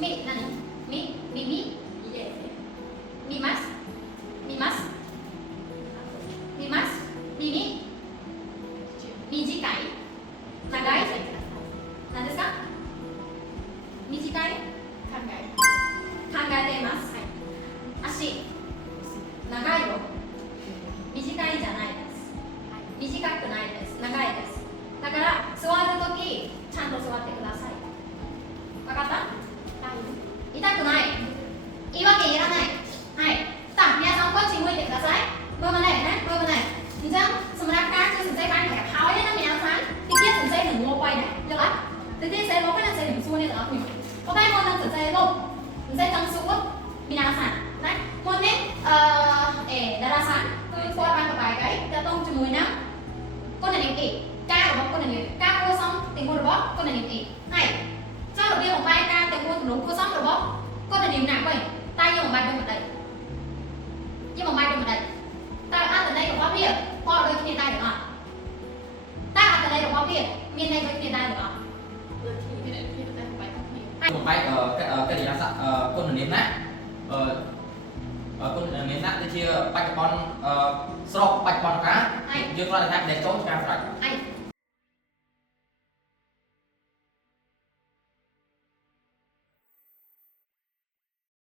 មីណានេះមីមីមីមីម៉ាស់មីម៉ាស់មីម៉ាស់មីមី短い長い何ですか短い考えています足長いよ短いじゃないです短くないです長いですだから座るときちゃんと座ってくださいわかった痛くない言い訳いらないはいさあ皆さんこっち向いてくださいมือมาเลยนะมือมาเลยអញ្ចឹងសម្រាប់ការគឺសរសេរបានប្រាប់ហើយណា皆さんទីទៀតសរសេរនឹងងប់ហើយណាយល់អត់ទីទៀតសរសេរមកណាសរសេរនឹងសួរនេះទាំងអស់គ្នាប៉ុន្តែមុននឹងសរសេរលុបសរសេរទាំងសួរ皆さんណាមុននេះតារាសានគឺគាត់បានប្របែកហើយតើតោងជាមួយនឹងគុណនាម A ការរបស់គុណនាមការគួរសមទាំងមូលរបស់គុណនាម A ហើយចុះរបៀបបំបែកការទាំងមូលទំនងគួរសមរបស់គុណនាមណាវិញតែយើងបំបែកដូចមិនដេចយើងបំបែកដូចមិនដេចតើអត្ថន័យរបស់វាក៏ដូចគ្នាដែរឬអត់តើអត្ថន័យរបស់វាមានន័យដូចគ្នាដែរឬអត់ដូចគ្នាតែបំបែកគ្នាបំបែកកិរិយាសព្ទគុណនាមណាគុណនាមណាដូចជាបច្ចុប្បន្នស្របបច្ចុប្បន្នកាលយើងគ្រាន់តែថាដែលចូលការស្រេចហើយ